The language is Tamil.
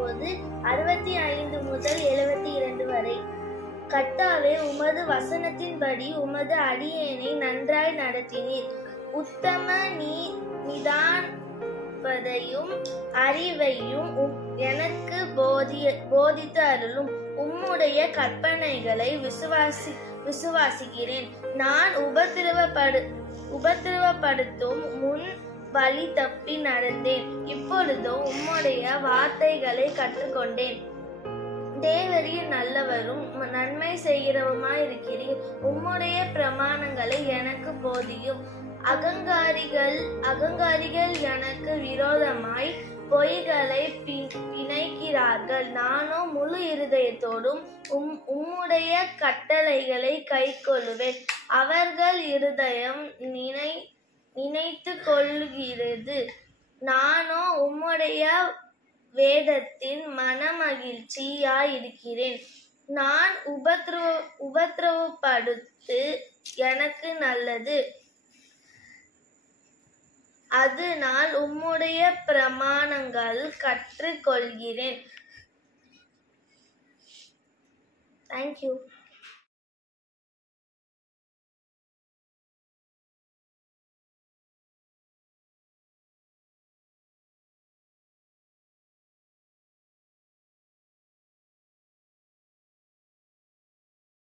65 முதல் 72 வரை. கர்த்தாவே, உமது வசனத்தின்படி உமது அடியேனை நன்றாய் நடத்தினீர். உத்தம நிதானத்தையும் அறிவையும் எனக்கு போதித்து அருளும். உம்முடைய கற்பனைகளை விசுவாசிக்கிறேன். நான் உபத்திரவப்படுத்தும் முன் வழி தப்பி நடந்தேன். இப்பொழுதோ உம்முடைய வார்த்தைகளை கற்றுக்கொண்டேன். தேவரீர் நல்லவரும் நன்மை செய்கிறவருமாயிருக்கிறீர். உம்முடைய பிரமாணங்களை எனக்கு போதியும். அகங்காரிகள் எனக்கு விரோதமாய் பொய்களை பிணைக்கிறார்கள். நானோ முழு இருதயத்தோடும் உம்முடைய கட்டளைகளை கைக்கொள்ளுவேன். அவர்கள் இருதயம் நினைத்து கொள்ளுகிறது. நானோ உம்முடைய வேதத்தின் மனமகிழ்ச்சியாயிருக்கிறேன். நான் உபத்திரவப்படுத்து எனக்கு நல்லது. அதனால் உம்முடைய பிரமாணங்கள் கற்றுக்கொள்கிறேன். Thank you.